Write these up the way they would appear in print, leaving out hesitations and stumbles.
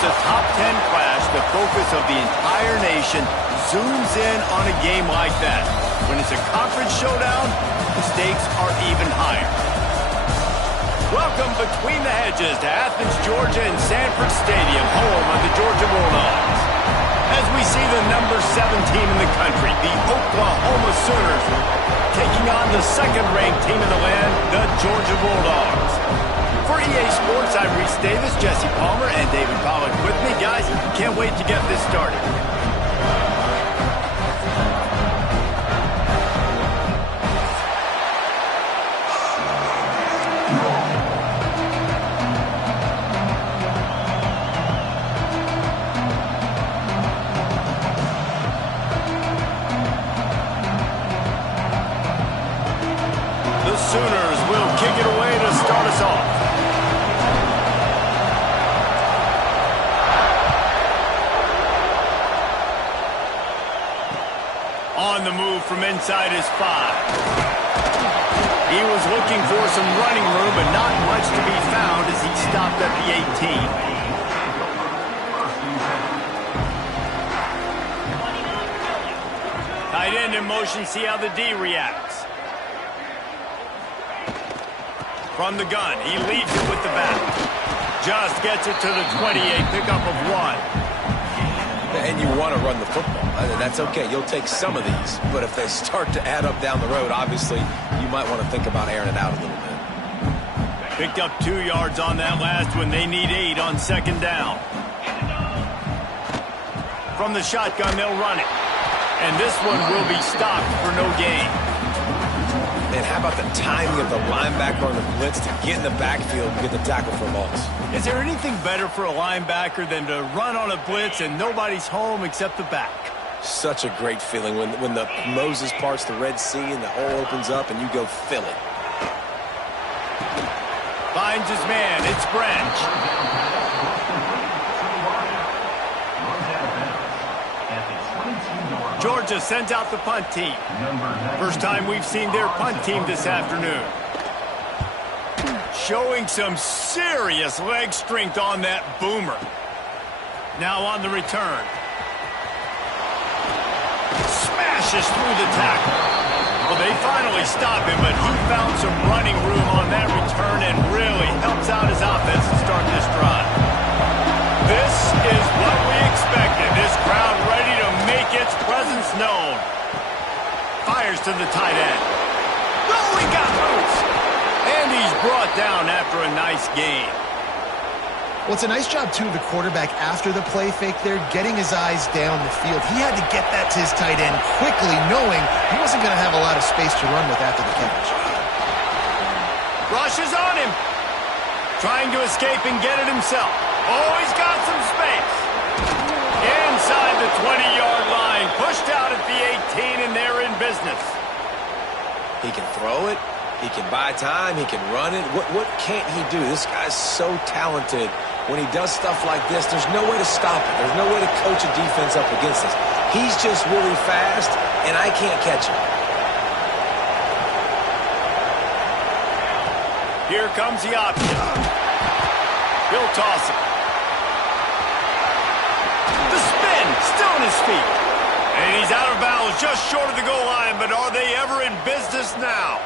there's a top 10 clash, the focus of the entire nation zooms in on a game like that. When it's a conference showdown, the stakes are even higher. Welcome between the hedges to Athens, Georgia and Sanford Stadium, home of the Georgia Bulldogs. As we see the number 7 team in the country, the Oklahoma Sooners, taking on the second-ranked team in the land, the Georgia Bulldogs. For EA Sports, I'm Reese Davis, Jesse Palmer, and David Pollack with me. Guys, can't wait to get this started. The Sooners will kick it away to start us off. On the move from inside his 5. He was looking for some running room, but not much to be found as he stopped at the 18. Tight end in motion, see how the D reacts. From the gun, he leaves it with the back. Just gets it to the 28, pickup of 1. And you want to run the football. That's okay. You'll take some of these. But if they start to add up down the road, obviously, you might want to think about airing it out a little bit. Picked up 2 yards on that last one. They need 8 on second down. From the shotgun, they'll run it. And this one will be stopped for no gain. And how about the timing of the linebacker on the blitz to get in the backfield and get the tackle for a loss? Is there anything better for a linebacker than to run on a blitz and nobody's home except the back? Such a great feeling when the Moses parts the Red Sea and the hole opens up and you go fill it. Finds his man. It's Branch. Georgia sends out the punt team. First time we've seen their punt team this afternoon. Showing some serious leg strength on that boomer. Now on the return. Smashes through the tackle. Well, they finally stop him, but he found some running room on that return and really helps out his offense to start this drive. This is what we expected. This crowd ready to make its presence known. Fires to the tight end. Oh, he got loose. And he's brought down after a nice gain. Well, it's a nice job, too, of the quarterback after the play fake there, getting his eyes down the field. He had to get that to his tight end quickly, knowing he wasn't going to have a lot of space to run with after the catch. Rush is on him. Trying to escape and get it himself. Oh, he's got some space. Inside the 20-yard line. Pushed out at the 18, and they're in business. He can throw it. He can buy time. He can run it. What can't he do? This guy's so talented. When he does stuff like this, there's no way to stop it. There's no way to coach a defense up against this. He's just really fast, and I can't catch him. Here comes the option. He'll toss it. The spin, still on his feet. And he's out of bounds, just short of the goal line, but are they ever in business now?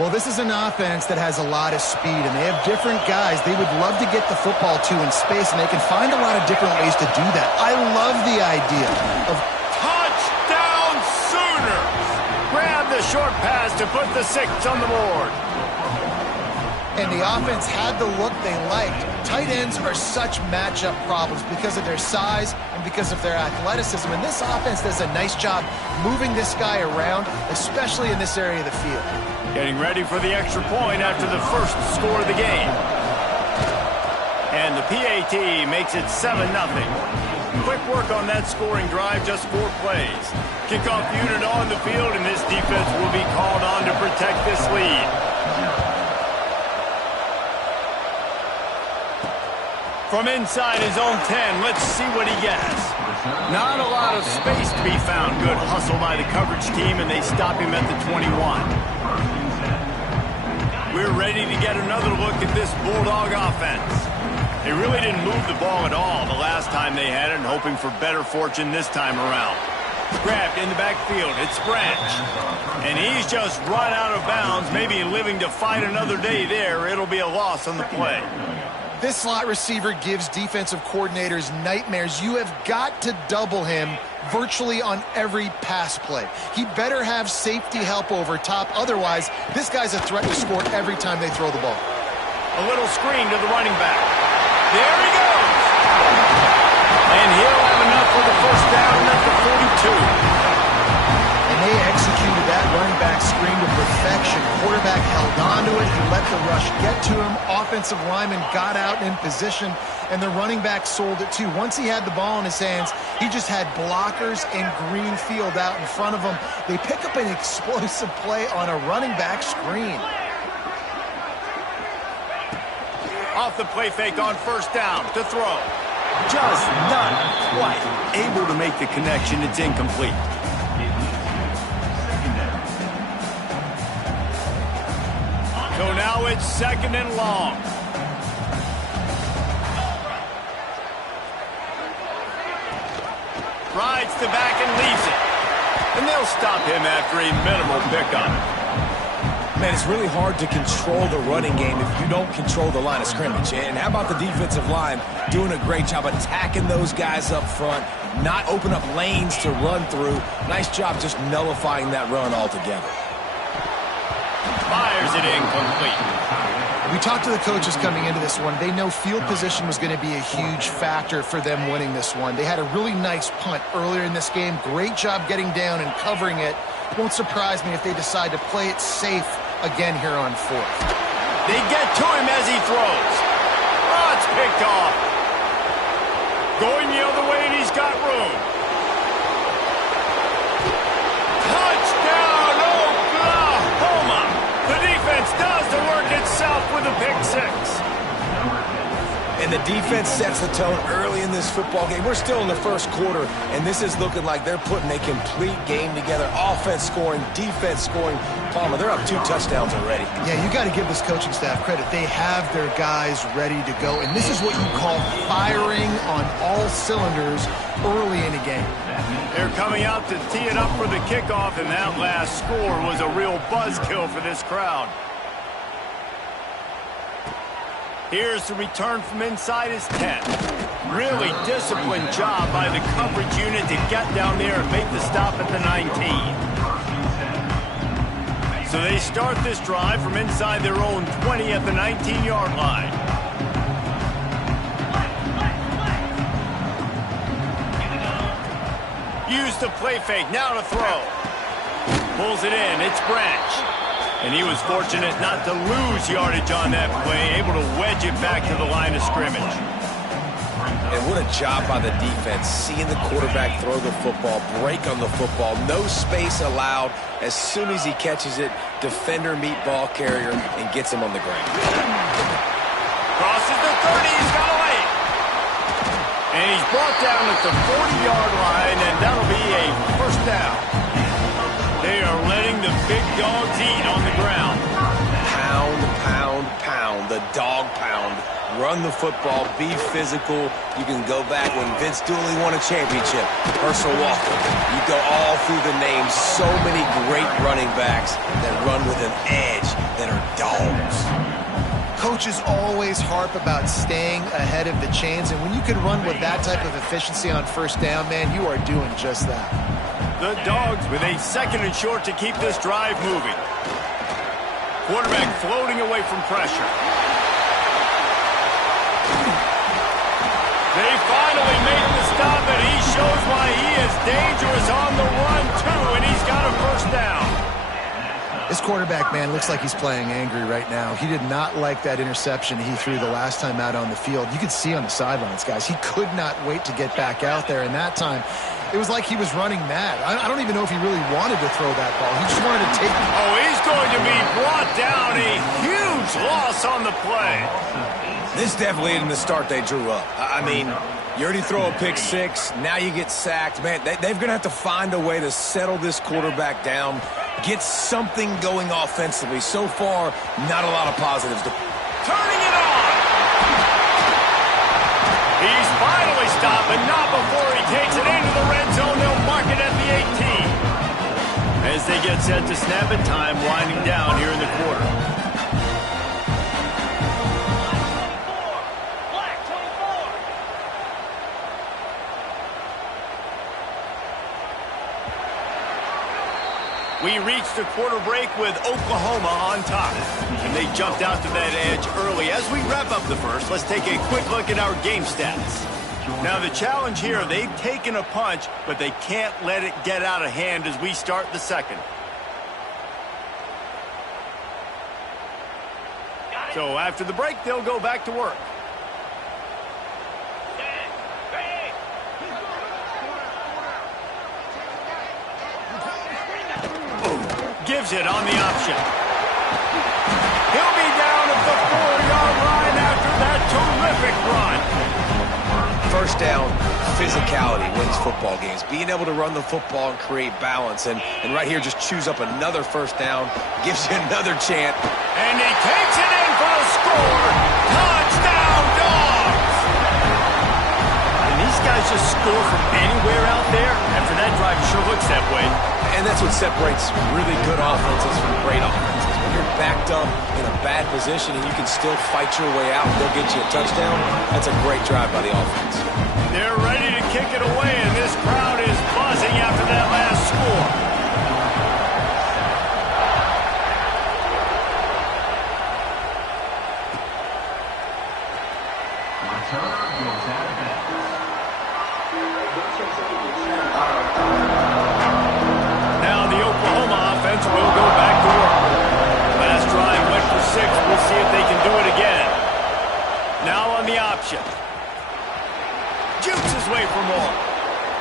Well, this is an offense that has a lot of speed, and they have different guys they would love to get the football to in space, and they can find a lot of different ways to do that. I love the idea of touchdown Sooners! Grab the short pass to put the 6 on the board. And the offense had the look they liked. Tight ends are such matchup problems because of their size and because of their athleticism. And this offense does a nice job moving this guy around, especially in this area of the field. Getting ready for the extra point after the first score of the game. And the PAT makes it 7-0. Quick work on that scoring drive, just 4 plays. Kickoff unit on the field, and this defense will be called on to protect this lead. From inside his own 10, let's see what he gets. Not a lot of space to be found. Good hustle by the coverage team, and they stop him at the 21. We're ready to get another look at this Bulldog offense. They really didn't move the ball at all the last time they had it, and hoping for better fortune this time around. Grabbed in the backfield. It's Branch. And he's just run out of bounds, maybe living to fight another day there. It'll be a loss on the play. This slot receiver gives defensive coordinators nightmares. You have got to double him virtually on every pass play. He better have safety help over top. Otherwise, this guy's a threat to score every time they throw the ball. A little screen to the running back. There he goes. And he'll have enough for the first down at the 42. And they executed that running back screen to perfection. Quarterback held on to it. He let the rush get to him. Offensive lineman got out in position, and the running back sold it too. Once he had the ball in his hands, he just had blockers and green field out in front of him. They pick up an explosive play on a running back screen. Off the play fake on first down to throw. Just not quite able to make the connection. It's incomplete. So now it's 2nd and long. Rides the back and leaves it. And they'll stop him after a minimal pickup. Man, it's really hard to control the running game if you don't control the line of scrimmage. And how about the defensive line doing a great job attacking those guys up front, not open up lanes to run through. Nice job just nullifying that run altogether. Fires it incomplete. We talked to the coaches coming into this one. They know field position was going to be a huge factor for them winning this one. They had a really nice punt earlier in this game. Great job getting down and covering it. Won't surprise me if they decide to play it safe again here on 4th. They get to him as he throws. Oh, it's picked off. Going the other way, and he's got room. Touchdown, Oklahoma! The defense does the work itself with a pick 6. And the defense sets the tone early in this football game. We're still in the first quarter, and this is looking like they're putting a complete game together. Offense scoring, defense scoring. Palmer, they're up 2 touchdowns already. Yeah, you got to give this coaching staff credit. They have their guys ready to go, and this is what you call firing on all cylinders early in a game. They're coming out to tee it up for the kickoff, and that last score was a real buzzkill for this crowd. Here's the return from inside his 10. Really disciplined job by the coverage unit to get down there and make the stop at the 19. So they start this drive from inside their own 20 at the 19-yard line. Use the play fake, now to throw. Pulls it in, it's Branch. And he was fortunate not to lose yardage on that play, able to wedge it back to the line of scrimmage. And what a job by the defense, seeing the quarterback throw the football, break on the football, no space allowed. As soon as he catches it, defender meet ball carrier and gets him on the ground. Crosses the 30, he's got away. And he's brought down at the 40-yard line, and that'll be a first down. They are letting the big dogs eat on the ground. Pound, pound, pound, the dog pound. Run the football, be physical. You can go back when Vince Dooley won a championship. Herschel Walker. You go all through the names. So many great running backs that run with an edge that are dogs. Coaches always harp about staying ahead of the chains, and when you can run with that type of efficiency on first down, man, you are doing just that. The Dogs with a 2nd and short to keep this drive moving. Quarterback floating away from pressure. They finally make the stop, and he shows why he is dangerous on the run, too, and he's got a first down. This quarterback, man, looks like he's playing angry right now. He did not like that interception he threw the last time out on the field. You could see on the sidelines, guys. He could not wait to get back out there, and that time it was like he was running mad. I don't even know if he really wanted to throw that ball. He just wanted to take it. Oh, he's going to be brought down. A huge loss on the play. This definitely isn't the start they drew up. I mean, you already throw a pick 6. Now you get sacked. Man, they're going to have to find a way to settle this quarterback down, get something going offensively. So far, not a lot of positives. Turning it on. He's finally stopped, but not before he takes it into the red zone. They'll mark it at the 18. As they get set to snap it, time winding down here in the quarter. We reached the quarter break with Oklahoma on top. And they jumped out to that edge early. As we wrap up the first, let's take a quick look at our game stats. Now the challenge here, they've taken a punch, but they can't let it get out of hand as we start the second. So after the break, they'll go back to work. Gives it on the option. He'll be down at the 4-yard line after that terrific run. First down, physicality wins football games. Being able to run the football and create balance. And right here, just choose up another first down. Gives you another chance. And he takes it in for the score. Touchdown, Dogs! And these guys just score from anywhere out there. After that drive, it sure looks that way. And that's what separates really good offenses from great offenses. When you're backed up in a bad position and you can still fight your way out and they'll get you a touchdown, that's a great drive by the offense. They're ready to kick it away, and this crowd is buzzing after that last score. Now the Oklahoma offense will go back to work. Last drive went for 6. We'll see if they can do it again. Now on the option. Jukes his way for more.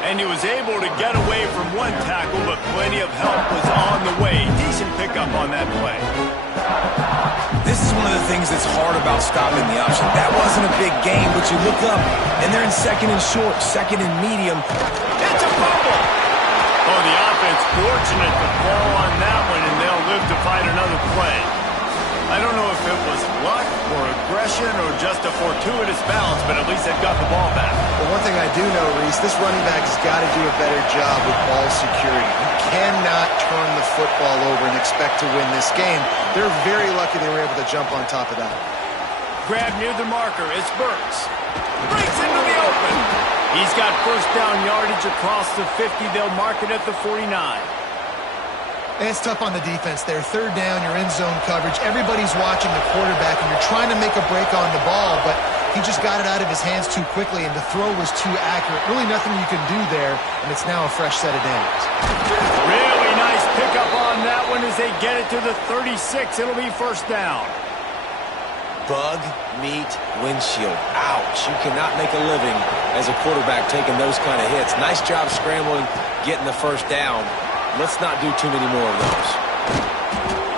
And he was able to get away from one tackle, but plenty of help was on the way. Decent pickup on that play. This is one of the things that's hard about stopping the option. That wasn't a big gain, but you look up, and they're in second and short, second and medium. It's a fumble. Oh, the offense fortunate to fall on that one, and they'll live to fight another play. I don't know if it was luck or aggression or just a fortuitous bounce, but at least they've got the ball back. Well, one thing I do know, Reese, this running back has got to do a better job with ball security. You cannot turn the football over and expect to win this game. They're very lucky they were able to jump on top of that. Grab near the marker. It's Burks. Breaks into the open. He's got first down yardage across the 50. They'll mark it at the 49. And it's tough on the defense there. Third down, you're in zone coverage. Everybody's watching the quarterback, and you're trying to make a break on the ball, but he just got it out of his hands too quickly, and the throw was too accurate. Really nothing you can do there, and it's now a fresh set of downs. Really nice pickup on that one as they get it to the 36. It'll be first down. Bug, meat, windshield. Ouch. You cannot make a living as a quarterback taking those kind of hits. Nice job scrambling, getting the first down. Let's not do too many more of those.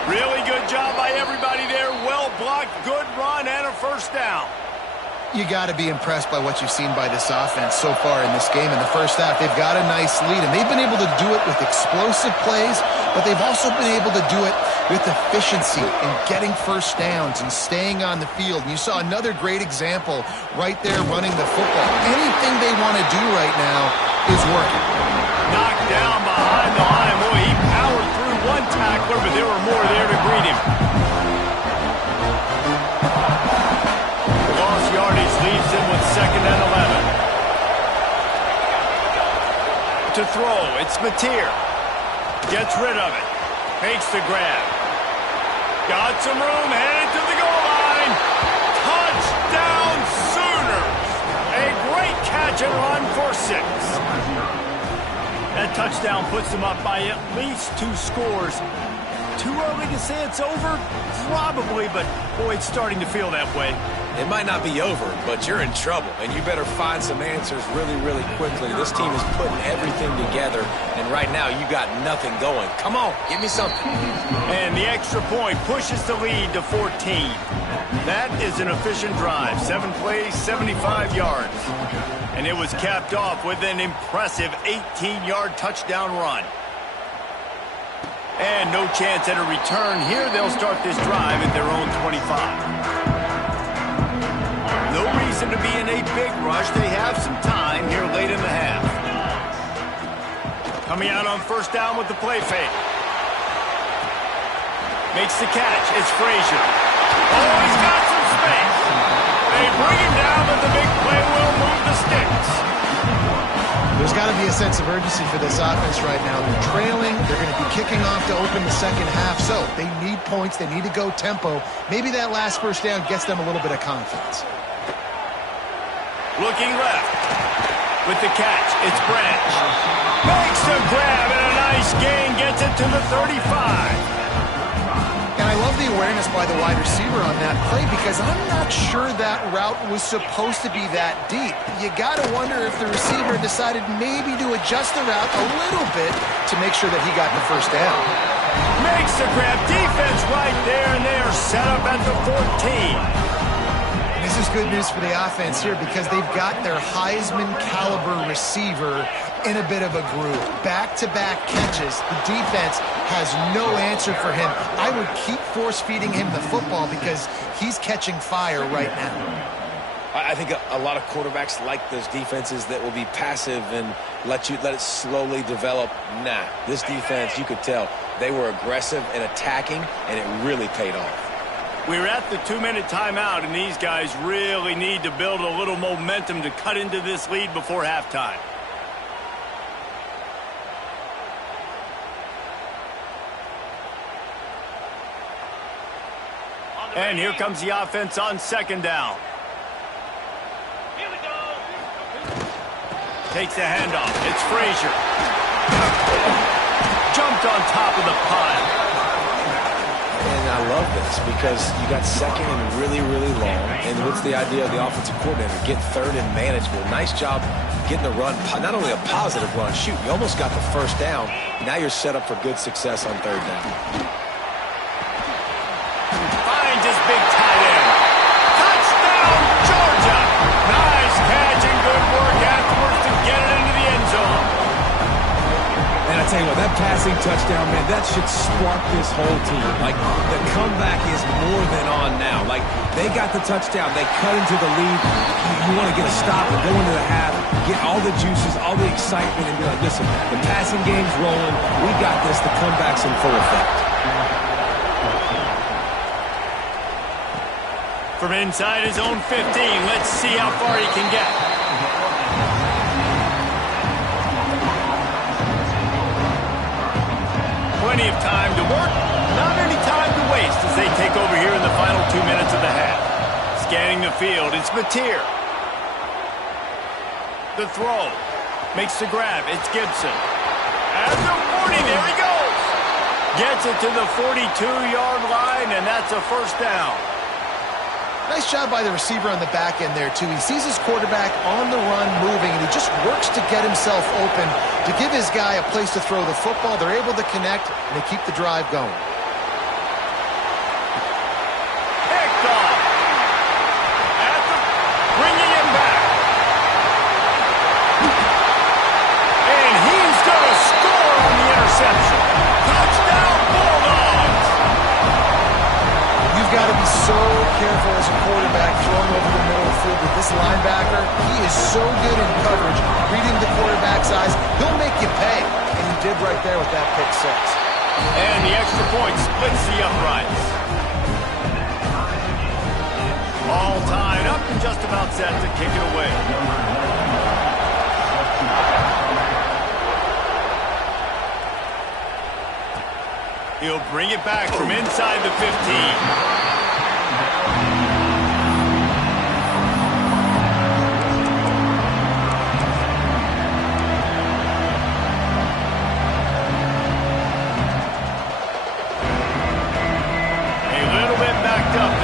Really good job by everybody there. Well blocked, good run, and a first down. You got to be impressed by what you've seen by this offense so far in this game. In the first half, they've got a nice lead, and they've been able to do it with explosive plays, but they've also been able to do it with efficiency and getting first downs and staying on the field. And you saw another great example right there running the football. Anything they want to do right now is working. Knocked down behind the line. Boy, he powered through one tackler, but there were more there to greet him. Lost yardage leaves him with second and 11. To throw, it's Mateer. Gets rid of it. Fakes the grab. Got some room, headed to the goal line. Touchdown Sooners. A great catch and run for 6. That touchdown puts them up by at least 2 scores. Too early to say it's over? Probably, but boy, it's starting to feel that way. It might not be over, but you're in trouble, and you better find some answers really, really quickly. This team is putting everything together, and right now you got nothing going. Come on, give me something. And the extra point pushes the lead to 14. That is an efficient drive. 7 plays, 75 yards. And it was capped off with an impressive 18-yard touchdown run. And no chance at a return here. They'll start this drive at their own 25. No reason reason to be in a big rush. They have some time here late in the half. Coming out on first down with the play fake. Makes the catch. It's Frazier. Oh, he's got some space. They bring him down, but the big play will move the sticks. There's got to be a sense of urgency for this offense right now. They're trailing. They're going to be kicking off to open the second half. So they need points. They need to go tempo. Maybe that last first down gets them a little bit of confidence. Looking left. With the catch, it's Branch. Makes the grab and a nice gain. Gets it to the 35. And I love the awareness by the wide receiver on that play because I'm not sure that route was supposed to be that deep. You got to wonder if the receiver decided maybe to adjust the route a little bit to make sure that he got the first down. Makes the grab. Defense right there, and they are set up at the 14. This is good news for the offense here because they've got their Heisman caliber receiver in a bit of a groove. Back-to-back catches. The defense has no answer for him. I would keep force-feeding him the football because he's catching fire right now. I think a lot of quarterbacks like those defenses that will be passive and let it slowly develop. Nah, this defense, you could tell, they were aggressive and attacking, and it really paid off. We're at the 2-minute timeout, and these guys really need to build a little momentum to cut into this lead before halftime. And here comes the offense on second down. Here we go. Takes the handoff. It's Frazier. Jumped on top of the pile. And I love this because you got second and really, really long. And what's the idea of the offensive coordinator? Get third and manageable. Nice job getting the run. Not only a positive run. Shoot, you almost got the first down. Now you're set up for good success on third down. His big tight end. Touchdown, Georgia! Nice catch and good work afterwards to get it into the end zone. And I tell you what, that passing touchdown, man, that should spark this whole team. Like, the comeback is more than on now. Like, they got the touchdown. They cut into the lead. You want to get a stop and go into the half, get all the juices, all the excitement, and be like, listen, the passing game's rolling. We got this. The comeback's in full effect. From inside his own 15, let's see how far he can get. Plenty of time to work, not any time to waste as they take over here in the final 2 minutes of the half. Scanning the field, it's Mateer. The throw, makes the grab, it's Gibson. At the 40, there he goes. Gets it to the 42-yard line, and that's a first down. Nice job by the receiver on the back end there, too. He sees his quarterback on the run moving, and he just works to get himself open to give his guy a place to throw the football. They're able to connect, and they keep the drive going. Picked off. Bringing him back. And he's going to score on the interception. Touchdown, Bulldogs. You've got to be so careful as a quarterback throwing over the middle of the field with this linebacker. He is so good in coverage, reading the quarterback's eyes. He'll make you pay, and he did right there with that pick six. And the extra point splits the uprights. All tied up and just about set to kick it away. He'll bring it back from inside the 15.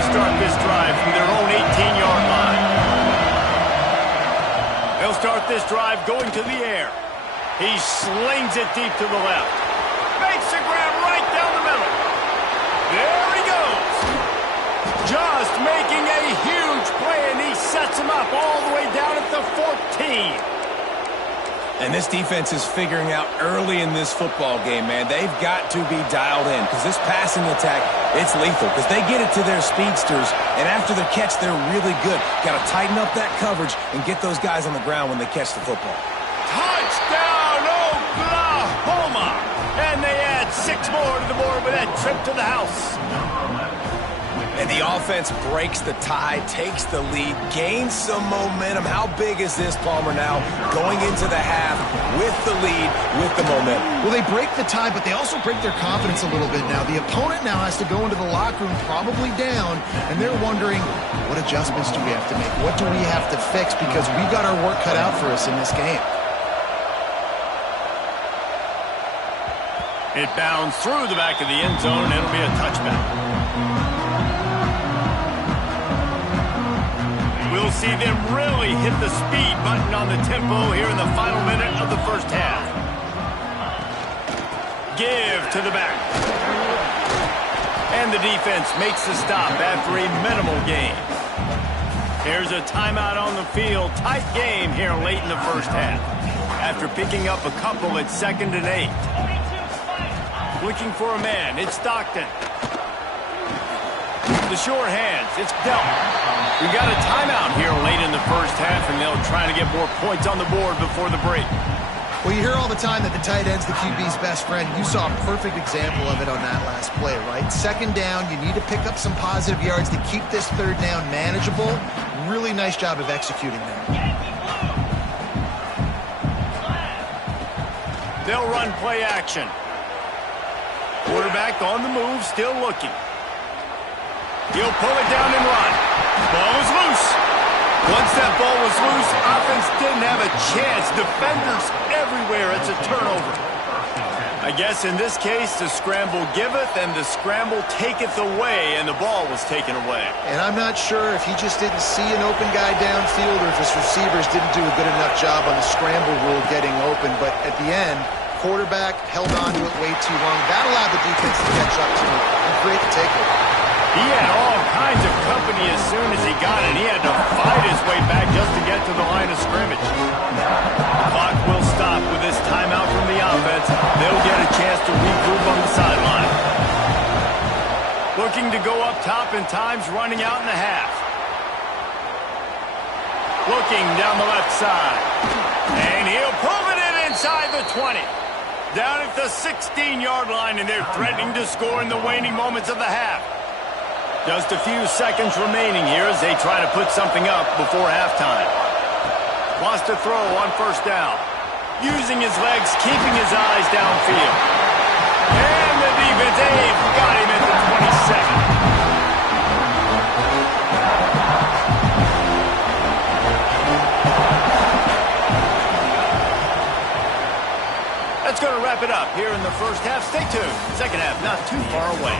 Start this drive from their own 18-yard line. They'll start this drive going to the air. He slings it deep to the left. Makes a grab right down the middle. There he goes. Just making a huge play, and he sets him up all the way down at the 14. And this defense is figuring out early in this football game, man. They've got to be dialed in because this passing attack, it's lethal because they get it to their speedsters, and after the catch, they're really good. Got to tighten up that coverage and get those guys on the ground when they catch the football. Touchdown, Oklahoma! And they add 6 more to the board with that trip to the house. And the offense breaks the tie, takes the lead, gains some momentum. How big is this, Palmer, now going into the half with the lead, with the momentum? Well, they break the tie, but they also break their confidence a little bit now. The opponent now has to go into the locker room probably down, and they're wondering, what adjustments do we have to make? What do we have to fix? Because we've got our work cut out for us in this game. It bounds through the back of the end zone. It'll be a touchback. We'll see them really hit the speed button on the tempo here in the final minute of the first half. Give to the back. And the defense makes the stop after a minimal gain. Here's a timeout on the field. Tight game here late in the first half. After picking up a couple at 2nd and 8. Looking for a man. It's Stockton. The short hands. It's dealt. We've got a timeout here late in the first half, and they'll try to get more points on the board before the break. Well, you hear all the time that the tight end's the QB's best friend. You saw a perfect example of it on that last play, right? 2nd down, you need to pick up some positive yards to keep this 3rd down manageable. Really nice job of executing there. They'll run play action. Quarterback on the move, still looking. He'll pull it down and run. Ball is loose. Once that ball was loose, offense didn't have a chance. Defenders everywhere. It's a turnover. I guess in this case, the scramble giveth and the scramble taketh away, and the ball was taken away. And I'm not sure if he just didn't see an open guy downfield or if his receivers didn't do a good enough job on the scramble rule getting open. But at the end, quarterback held on to it way too long. That allowed the defense to catch up to him and create the takeover. He had all kinds of company as soon as he got it. He had to fight his way back just to get to the line of scrimmage. The clock will stop with this timeout from the offense. They'll get a chance to regroup on the sideline. Looking to go up top in times, running out in the half. Looking down the left side. And he'll pull it in inside the 20. Down at the 16-yard line, and they're threatening to score in the waning moments of the half. Just a few seconds remaining here as they try to put something up before halftime. Wants to throw on 1st down. Using his legs, keeping his eyes downfield. And the defense, they've got him at the 27. That's going to wrap it up here in the first half. Stay tuned. Second half not too far away.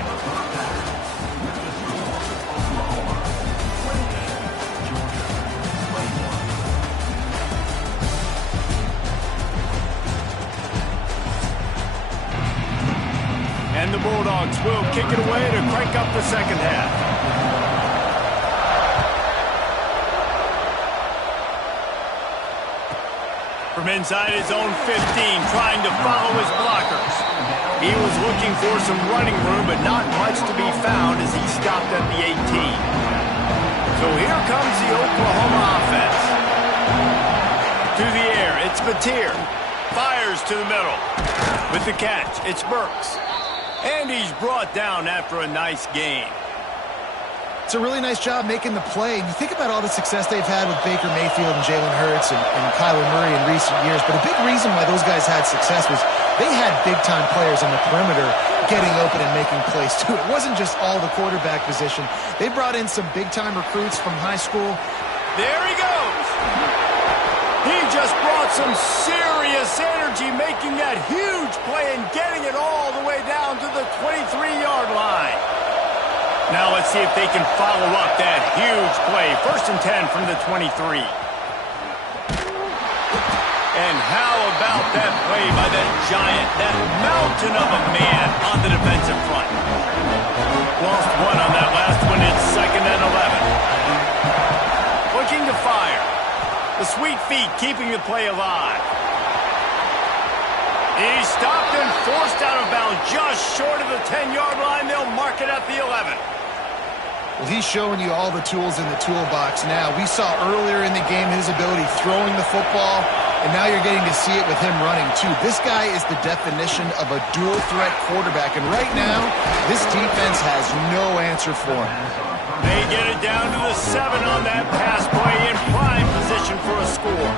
And the Bulldogs will kick it away to crank up the second half. From inside his own 15, trying to follow his blockers. He was looking for some running room, but not much to be found as he stopped at the 18. So here comes the Oklahoma offense. To the air, it's Batir. Fires to the middle. With the catch, it's Burks. And he's brought down after a nice gain. It's a really nice job making the play. And you think about all the success they've had with Baker Mayfield and Jalen Hurts and Kyler Murray in recent years. But a big reason why those guys had success was they had big-time players on the perimeter getting open and making plays, too. It wasn't just all the quarterback position. They brought in some big-time recruits from high school. There he goes. He just brought some serious energy, making that huge play and getting it all the way down to the 23-yard line. Now let's see if they can follow up that huge play. 1st and 10 from the 23. And how about that play by that giant, that mountain of a man on the defensive front? Lost one on that last one. It's 2nd and 11. Looking to fire. The sweet feet keeping the play alive. He's stopped and forced out of bounds just short of the 10-yard line. They'll mark it at the 11. Well, he's showing you all the tools in the toolbox now. We saw earlier in the game his ability throwing the football, and now you're getting to see it with him running, too. This guy is the definition of a dual-threat quarterback, and right now, this defense has no answer for him. They get it down to the 7 on that pass play in prime position for a score.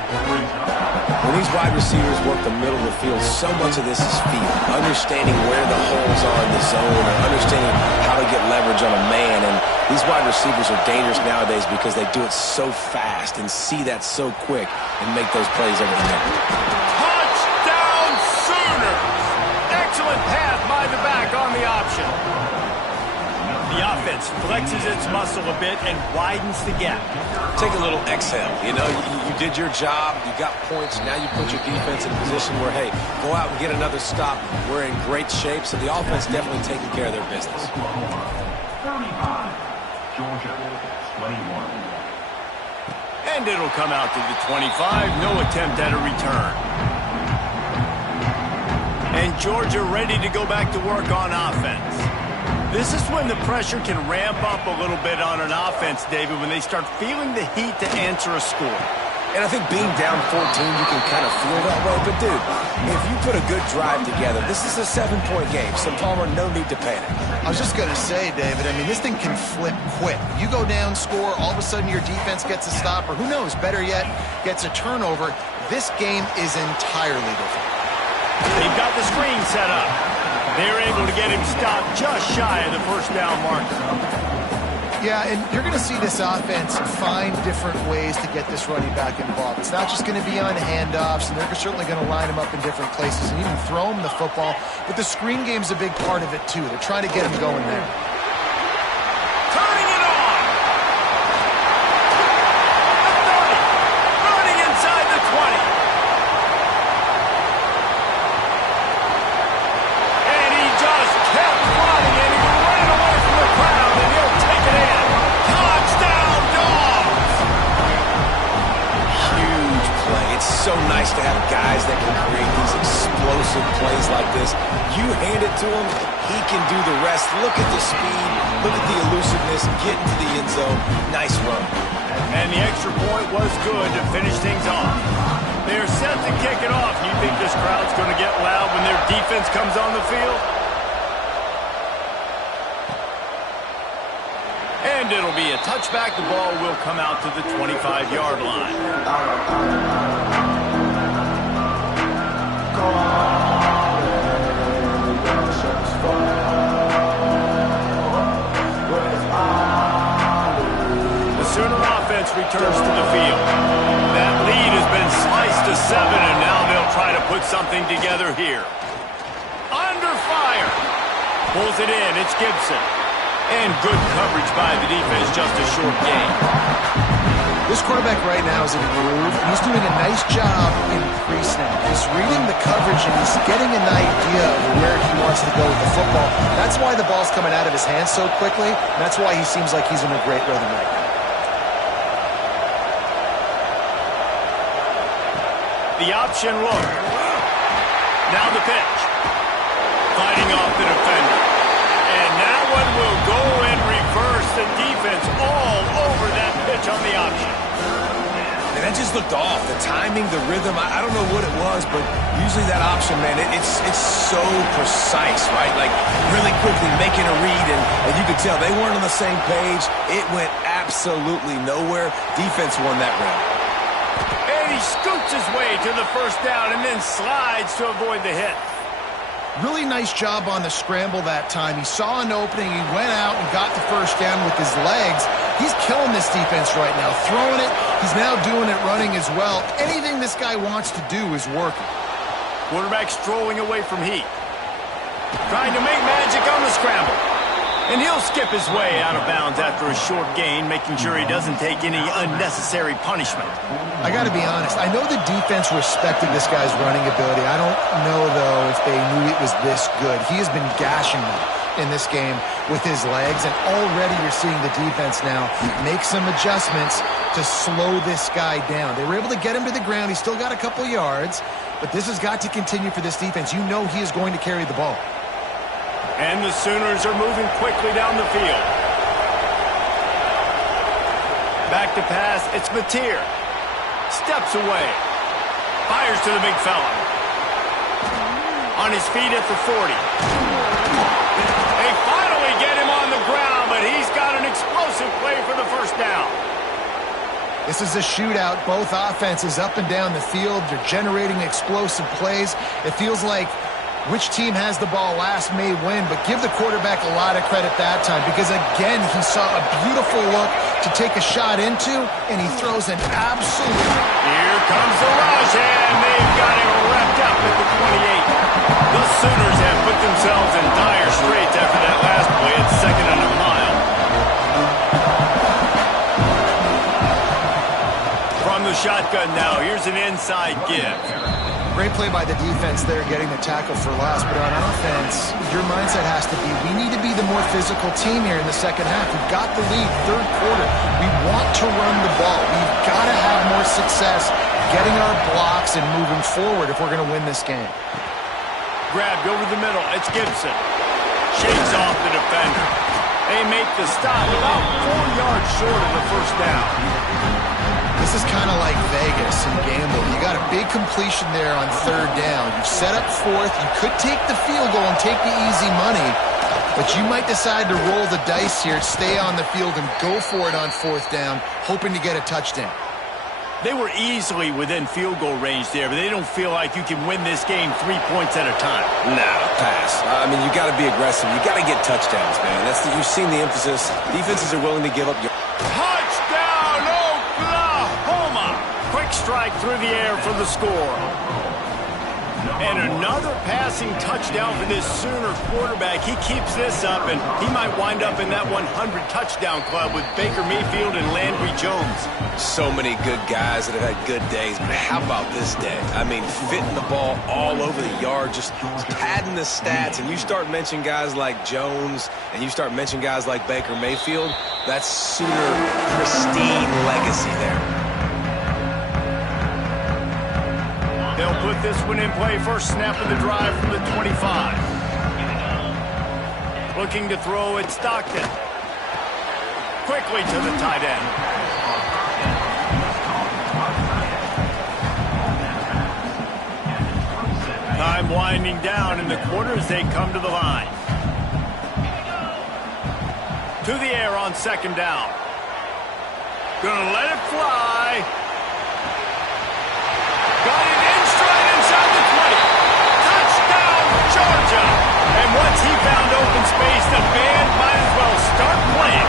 When these wide receivers work the middle of the field, so much of this is feel. Understanding where the holes are in the zone or understanding how to get leverage on a man. And these wide receivers are dangerous nowadays because they do it so fast and see that so quick and make those plays over the middle. Touchdown Sooners! Excellent pass by the back on the option. The offense flexes its muscle a bit and widens the gap. Take a little exhale. You know, you did your job. You got points. Now you put your defense in a position where, hey, go out and get another stop. We're in great shape, so the offense definitely taking care of their business. 35, Georgia, 21. And it'll come out to the 25. No attempt at a return. And Georgia ready to go back to work on offense. This is when the pressure can ramp up a little bit on an offense, David, when they start feeling the heat to answer a score. And I think being down 14, you can kind of feel that way. But, dude, if you put a good drive together, this is a 7-point game. So, Palmer, no need to panic. I was just going to say, David, I mean, this thing can flip quick. You go down, score, all of a sudden your defense gets a stop, or who knows, better yet, gets a turnover. This game is entirely different. They've got the screen set up. They're able to get him stopped just shy of the first down marker. Yeah, and you're going to see this offense find different ways to get this running back involved. It's not just going to be on handoffs, and they're certainly going to line him up in different places and even throw him the football. But the screen game's a big part of it, too. They're trying to get him going there. Turning it on. The 30. Running inside the 20. So nice to have guys that can create these explosive plays like this. You hand it to him, he can do the rest. Look at the speed, look at the elusiveness, get into the end zone. Nice run. And the extra point was good to finish things off. They're set to kick it off. You think this crowd's going to get loud when their defense comes on the field? And it'll be a touchback. The ball will come out to the 25-yard line. The Sooner offense returns to the field. That lead has been sliced to 7, and now they'll try to put something together here. Under fire. Pulls it in. It's Gibson. And good coverage by the defense, just a short gain. This quarterback right now is in a groove. He's doing a nice job in pre-snap. He's reading the coverage, and he's getting an idea of where he wants to go with the football. That's why the ball's coming out of his hands so quickly. And that's why he seems like he's in a great rhythm right now. The option look. Now the pitch. Fighting off the defender. And that one will go and reverse the defense all over that pitch on the option. And that just looked off. The timing, the rhythm, I don't know what it was, but usually that option, man, it's so precise, right? Like really quickly making a read, and you could tell they weren't on the same page. It went absolutely nowhere. Defense won that round. And he scoots his way to the first down and then slides to avoid the hit. Really nice job on the scramble that time. He saw an opening. He went out and got the first down with his legs. He's killing this defense right now. Throwing it. He's now doing it running as well. Anything this guy wants to do is working. Quarterback strolling away from heat. Trying to make magic on the scramble. And he'll skip his way out of bounds after a short gain, making sure he doesn't take any unnecessary punishment. I got to be honest. I know the defense respected this guy's running ability. I don't know, though, if they knew it was this good. He has been gashing them in this game with his legs, and already you're seeing the defense now make some adjustments to slow this guy down. They were able to get him to the ground. He's still got a couple yards, but this has got to continue for this defense. You know he is going to carry the ball. And the Sooners are moving quickly down the field. Back to pass, it's Mateer. Steps away. Fires to the big fella. On his feet at the 40. They finally get him on the ground, but he's got an explosive play for the first down. This is a shootout. Both offenses up and down the field. They're generating explosive plays. It feels like which team has the ball last may win, but give the quarterback a lot of credit that time because, again, he saw a beautiful look to take a shot into, and he throws an absolute... Here comes the rush, and they've got him wrapped up at the 28. The Sooners have put themselves in dire straits after that last play. It's 2nd and a mile. From the shotgun now, here's an inside give. Great play by the defense there, getting the tackle for loss. But on offense, your mindset has to be, we need to be the more physical team here in the second half. We've got the lead, third quarter. We want to run the ball. We've got to have more success getting our blocks and moving forward if we're going to win this game. Grabbed over the middle. It's Gibson. Shakes off the defender. They make the stop about 4 yards short of the first down. This is kind of like Vegas and gamble. You got a big completion there on 3rd down. You've set up 4th. You could take the field goal and take the easy money, but you might decide to roll the dice here, stay on the field, and go for it on 4th down, hoping to get a touchdown. They were easily within field goal range there, but they don't feel like you can win this game 3 points at a time. No, pass. I mean, you got to be aggressive. You got to get touchdowns, man. You've seen the emphasis. Defenses are willing to give up. Touchdown, Oklahoma! Quick strike through the air for the score. And another passing touchdown for this Sooner quarterback. He keeps this up, and he might wind up in that 100-touchdown club with Baker Mayfield and Landry Jones. So many good guys that have had good days, but how about this day? I mean, fitting the ball all over the yard, just padding the stats, and you start mentioning guys like Jones, and you start mentioning guys like Baker Mayfield, that's Sooner pristine legacy there. They'll put this one in play. First snap of the drive from the 25. Looking to throw it, Stockton. Quickly to the tight end. Time winding down in the quarter as they come to the line. To the air on 2nd down. Gonna let it fly. Got it in stride inside the 20. Touchdown, Georgia. And once he found open space, the band might as well start playing.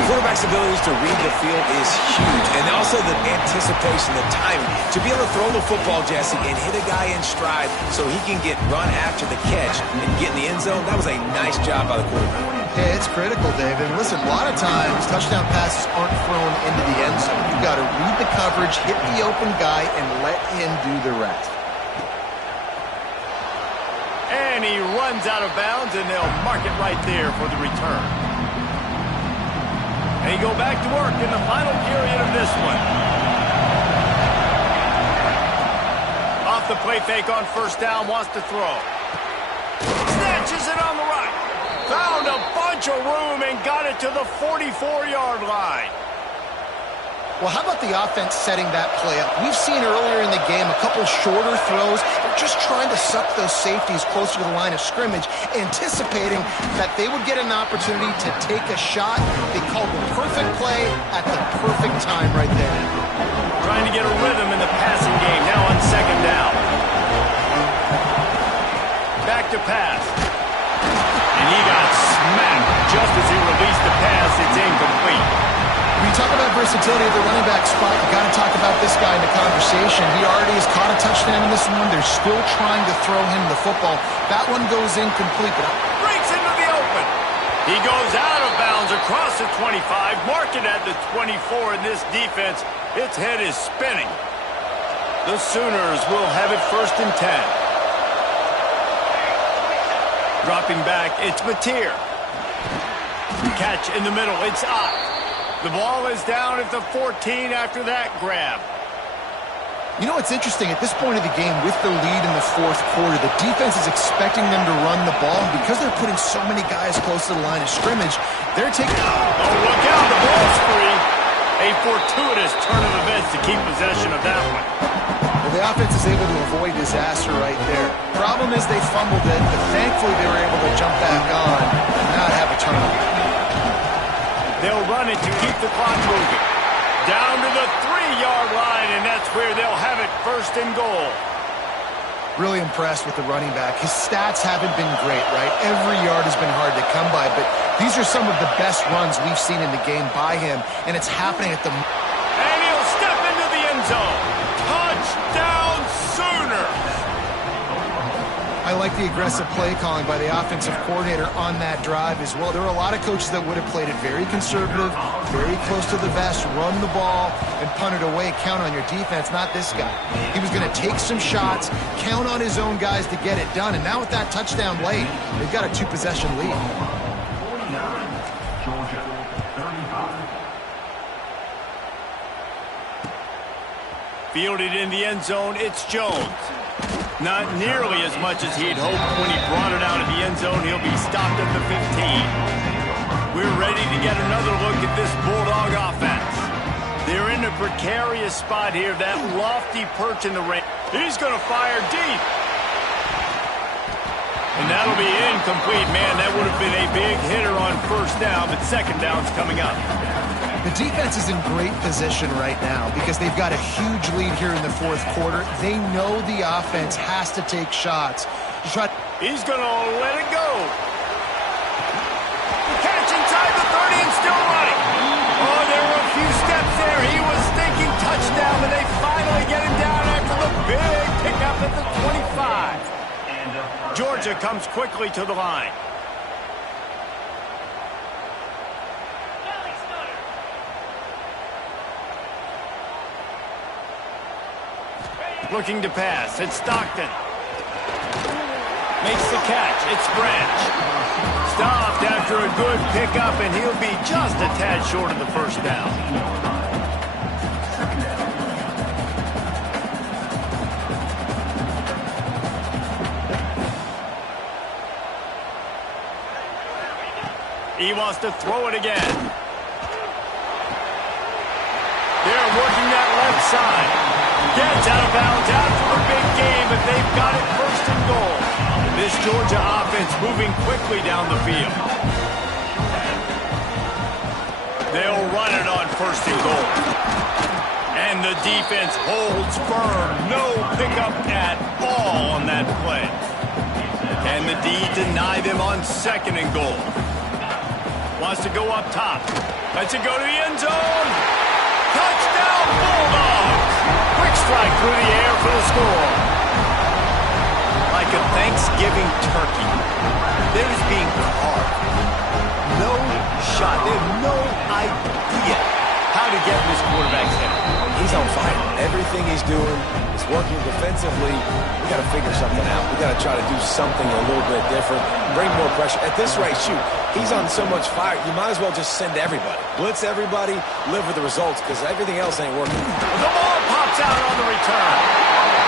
The quarterback's abilities to read the field is huge. And also the anticipation, the timing. To be able to throw the football, Jesse, and hit a guy in stride so he can get run after the catch and get in the end zone, that was a nice job by the quarterback. Yeah, it's critical, David. And listen, a lot of times touchdown passes aren't thrown into the end zone. You've got to read the coverage, hit the open guy, and let him do the rest. And he runs out of bounds, and they'll mark it right there for the return. And he go back to work in the final period of this one. Off the play fake on 1st down, wants to throw. Snatches it on the right. Found a bunch of room and got it to the 44-yard line. Well, how about the offense setting that play up? We've seen earlier in the game a couple shorter throws. They're just trying to suck those safeties closer to the line of scrimmage, anticipating that they would get an opportunity to take a shot. They called the perfect play at the perfect time right there. Trying to get a rhythm in the passing game now on 2nd down. Back to pass. And he got smacked just as he released the pass. It's incomplete. When you talk about versatility at the running back spot, you got to talk about this guy in the conversation. He already has caught a touchdown in this one. They're still trying to throw him the football. That one goes incomplete. But breaks into the open. He goes out of bounds across the 25, marking at the 24 in this defense. Its head is spinning. The Sooners will have it 1st and 10. Dropping back, it's Mateer. Catch in the middle, it's Ott. The ball is down at the 14 after that grab. You know, it's interesting. At this point of the game, with the lead in the fourth quarter, the defense is expecting them to run the ball. And because they're putting so many guys close to the line of scrimmage, they're taking... Oh, look out. The ball's free. A fortuitous turn of events to keep possession of that one. Well, the offense is able to avoid disaster right there. Problem is they fumbled it, but thankfully they were able to jump back on and not have a turnover. They'll run it to keep the clock moving. Down to the 3-yard line, and that's where they'll have it first and goal. Really impressed with the running back. His stats haven't been great, right? Every yard has been hard to come by, but these are some of the best runs we've seen in the game by him, and it's happening at the... And he'll step into the end zone. Touchdown Sooners! I like the aggressive play calling by the offensive coordinator on that drive as well. There are a lot of coaches that would have played it very conservative, very close to the vest, run the ball, and punt it away. Count on your defense, not this guy. He was going to take some shots, count on his own guys to get it done. And now with that touchdown late, they've got a 2-possession lead. 49, Georgia 35. Fielded in the end zone, it's Jones. Not nearly as much as he'd hoped when he brought it out of the end zone. He'll be stopped at the 15. We're ready to get another look at this Bulldog offense. They're in a precarious spot here, that lofty perch in the range. He's going to fire deep. And that'll be incomplete. Man, that would have been a big hitter on first down, but second down's coming up. The defense is in great position right now because they've got a huge lead here in the fourth quarter. They know the offense has to take shots. He's going to let it go. The catch inside the 30 and still running. Oh, there were a few steps there. He was thinking touchdown, but they finally get him down after the big pickup at the 25. Georgia comes quickly to the line. Looking to pass. It's Stockton. Makes the catch. It's Branch. Stopped after a good pickup, and he'll be just a tad short of the first down. He wants to throw it again. They're working that left side. Gets out of bounds after the big game, but they've got it first and goal. This Georgia offense moving quickly down the field. They'll run it on first and goal. And the defense holds firm. No pickup at all on that play. Can the D deny them on second and goal? Wants to go up top. Lets it go to the end zone. Touchdown Bulldogs! Quick strike through the air for the score. Like a Thanksgiving turkey, they're just being carved. No shot. They have no idea how to get in this quarterback's head. He's on fire. Everything he's doing is working defensively. We got to figure something out. We got to try to do something a little bit different. Bring more pressure. At this rate, shoot, he's on so much fire, you might as well just send everybody. Blitz everybody, live with the results, because everything else ain't working. The ball pops out on the return.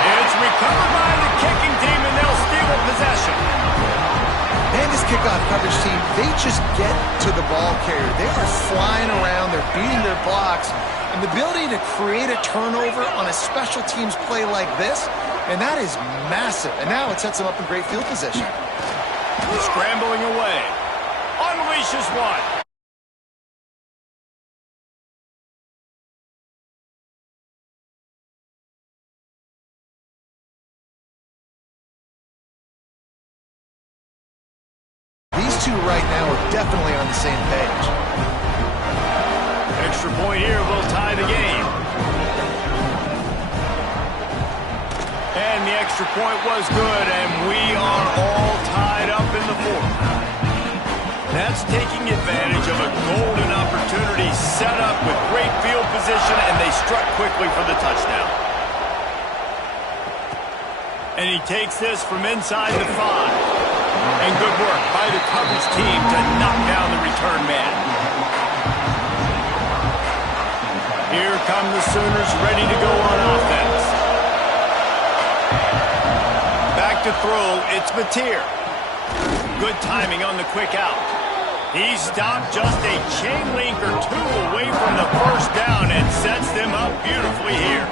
It's recovered by the kicking team, and they'll steal a possession. And this kickoff coverage team, they just get to the ball carrier. They are flying around. They're beating their blocks. And the ability to create a turnover on a special teams play like this, and that is massive. And now it sets them up in great field position. Scrambling away. Unleashes one. These two right now are definitely on the same page. Extra point here will tie the game. And the extra point was good, and we are all tied up in the fourth. That's taking advantage of a golden opportunity set up with great field position, and they struck quickly for the touchdown. And he takes this from inside the 5. And good work by the coverage team to knock down the return man. Here come the Sooners ready to go on offense. Back to throw, it's Mateer. Good timing on the quick out. He stopped just a chain link or two away from the first down and sets them up beautifully here.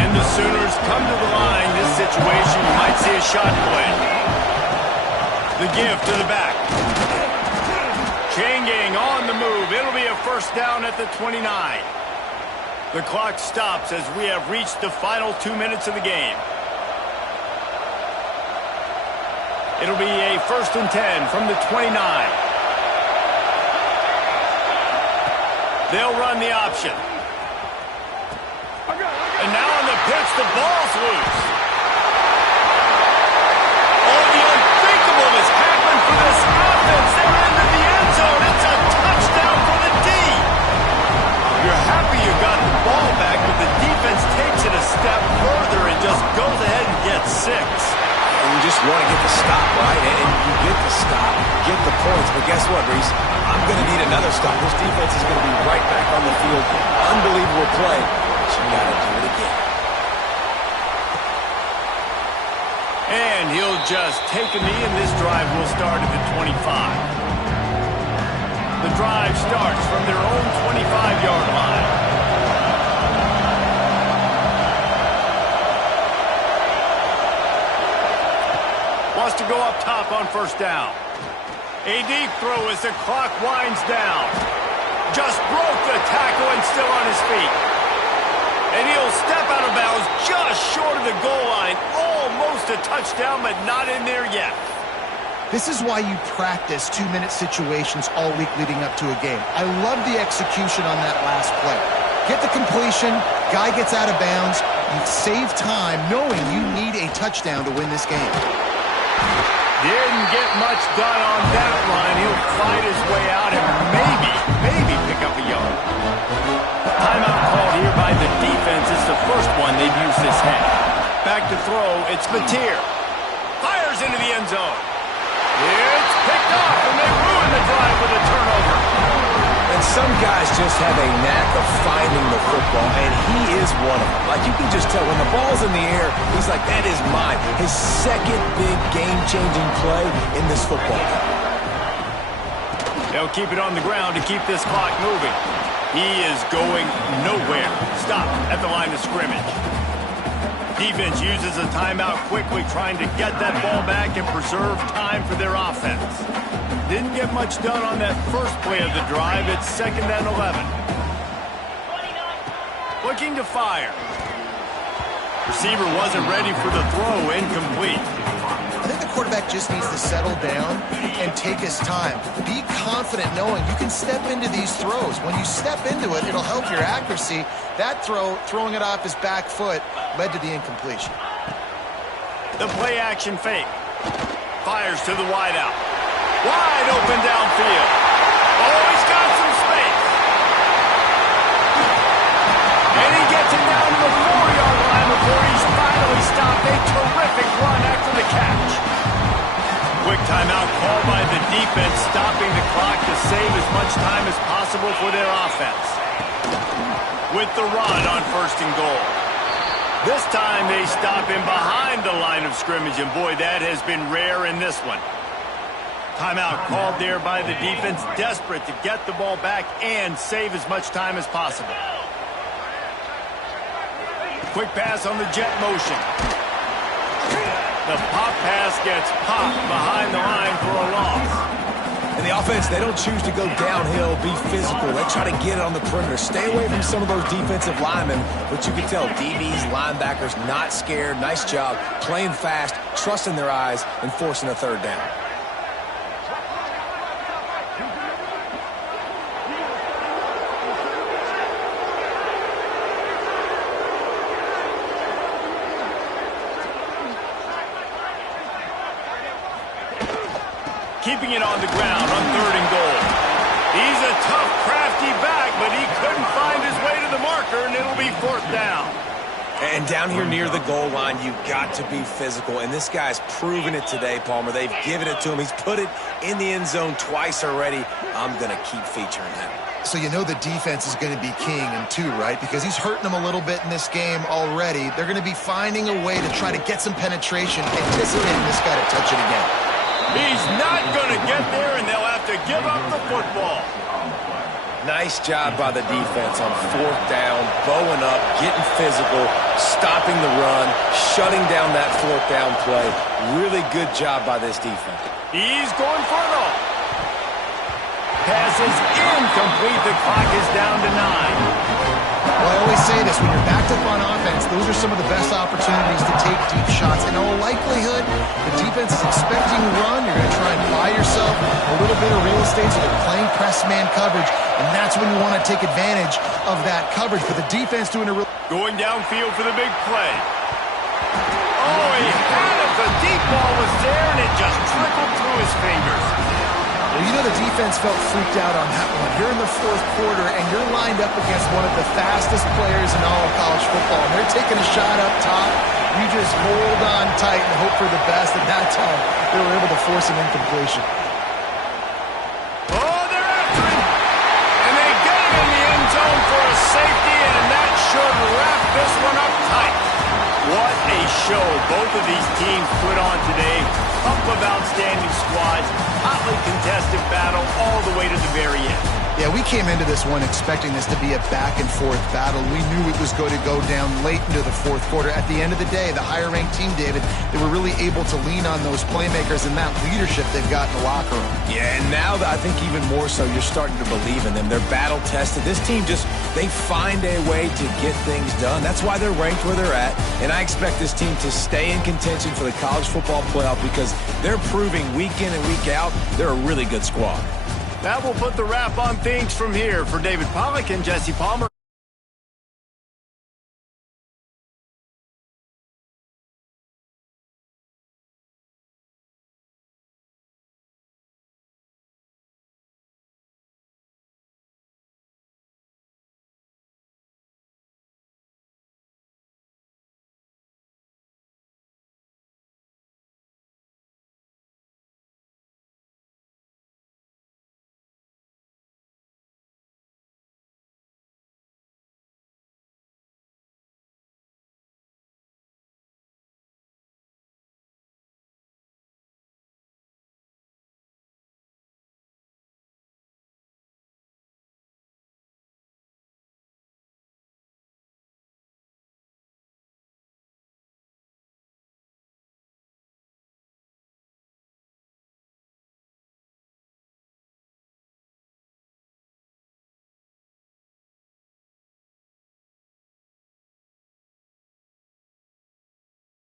And the Sooners come to the line. This situation, you might see a shot play. The give to the back. Chain gang on the move. It'll be a first down at the 29. The clock stops as we have reached the final 2 minutes of the game. It'll be a 1st and 10 from the 29. They'll run the option. And now on the pitch, the ball's loose. Oh, the unthinkable has happened for this offense. They're into the end zone. It's a touchdown for the D. You're happy you got the ball back, but the defense takes it a step further and just goes ahead and gets 6. And you just want to get the stop, right? And you get the stop, get the points. But guess what, Reese? I'm going to need another stop. This defense is going to be right back on the field. Unbelievable play. But you got to do it again. And he'll just take a knee, and this drive will start at the 25. The drive starts from their own 25-yard line. Wants to go up top on first down. A deep throw as the clock winds down. Just broke the tackle and still on his feet. And he'll step out of bounds just short of the goal line. Almost a touchdown, but not in there yet. This is why you practice 2-minute situations all week leading up to a game. I love the execution on that last play. Get the completion, guy gets out of bounds, you save time knowing you need a touchdown to win this game. Didn't get much done on that line. He'll fight his way out and maybe pick up a yard. Timeout called here by the defense. It's the first one they've used this half. Back to throw, it's Mateer. Fires into the end zone. It's picked off, and they ruin the drive with a turnover. And some guys just have a knack of finding the football, and he is one of them. Like, you can just tell when the ball's in the air, he's like, that is mine. His second big game-changing play in this football game. They'll keep it on the ground to keep this clock moving. He is going nowhere. Stop at the line of scrimmage. Defense uses a timeout quickly, trying to get that ball back and preserve time for their offense. Didn't get much done on that first play of the drive. It's 2nd and 11. Looking to fire. Receiver wasn't ready for the throw. Incomplete. I think the quarterback just needs to settle down and take his time. Be confident knowing you can step into these throws. When you step into it, it'll help your accuracy. That throw, throwing it off his back foot, led to the incompletion. The play action fake. Fires to the wideout. Wide open downfield. Oh, he's got some space. And he gets it down to the 4-yard line before he's finally stopped. A terrific run after the catch. Quick timeout called by the defense, stopping the clock to save as much time as possible for their offense. With the run on 1st and goal. This time they stop him behind the line of scrimmage, and boy, that has been rare in this one. Timeout called there by the defense, desperate to get the ball back and save as much time as possible. Quick pass on the jet motion. The pop pass gets popped behind the line for a loss. And the offense, they don't choose to go downhill, be physical. They try to get it on the perimeter. Stay away from some of those defensive linemen. But you can tell DBs, linebackers, not scared. Nice job playing fast, trusting their eyes, and forcing a 3rd down. Keeping it on the ground on 3rd and goal. He's a tough, crafty back, but he couldn't find his way to the marker, and it'll be 4th down. And down here near the goal line, you've got to be physical. And this guy's proven it today, Palmer. They've given it to him. He's put it in the end zone twice already. I'm going to keep featuring him. So you know the defense is going to be king in two, right? Because he's hurting them a little bit in this game already. They're going to be finding a way to try to get some penetration, anticipating this guy to touch it again. He's not going to get there, and they'll have to give up the football. Nice job by the defense on fourth down, bowing up, getting physical, stopping the run, shutting down that fourth down play. Really good job by this defense. He's going for it all. Pass is incomplete. The clock is down to 9. Well, I always say this, when you're backed up on offense, those are some of the best opportunities to take deep shots. In all likelihood, the defense is expecting a run. You're going to try and buy yourself a little bit of real estate, so they're playing press man coverage, and that's when you want to take advantage of that coverage. But the defense doing a real... Going downfield for the big play. Oh, he had it. The deep ball was there, and it just trickled through his fingers. Well, you know the defense felt freaked out on that one. You're in the fourth quarter, and you're lined up against one of the fastest players in all of college football. And they're taking a shot up top. You just hold on tight and hope for the best. At that time, they were able to force an incompletion. Oh, they're after him. And they get him in the end zone for a safety, and that should wrap this one up tight. What a show both of these teams put on today. Couple of outstanding squads, hotly contested battle all the way to the very end. Yeah, we came into this one expecting this to be a back-and-forth battle. We knew it was going to go down late into the fourth quarter. At the end of the day, the higher-ranked team, David, they were really able to lean on those playmakers and that leadership they've got in the locker room. Yeah, and now I think even more so, you're starting to believe in them. They're battle-tested. This team they find a way to get things done. That's why they're ranked where they're at, and I expect this team to stay in contention for the college football playoff because they're proving week in and week out they're a really good squad. That will put the wrap on things from here. For David Pollack and Jesse Palmer.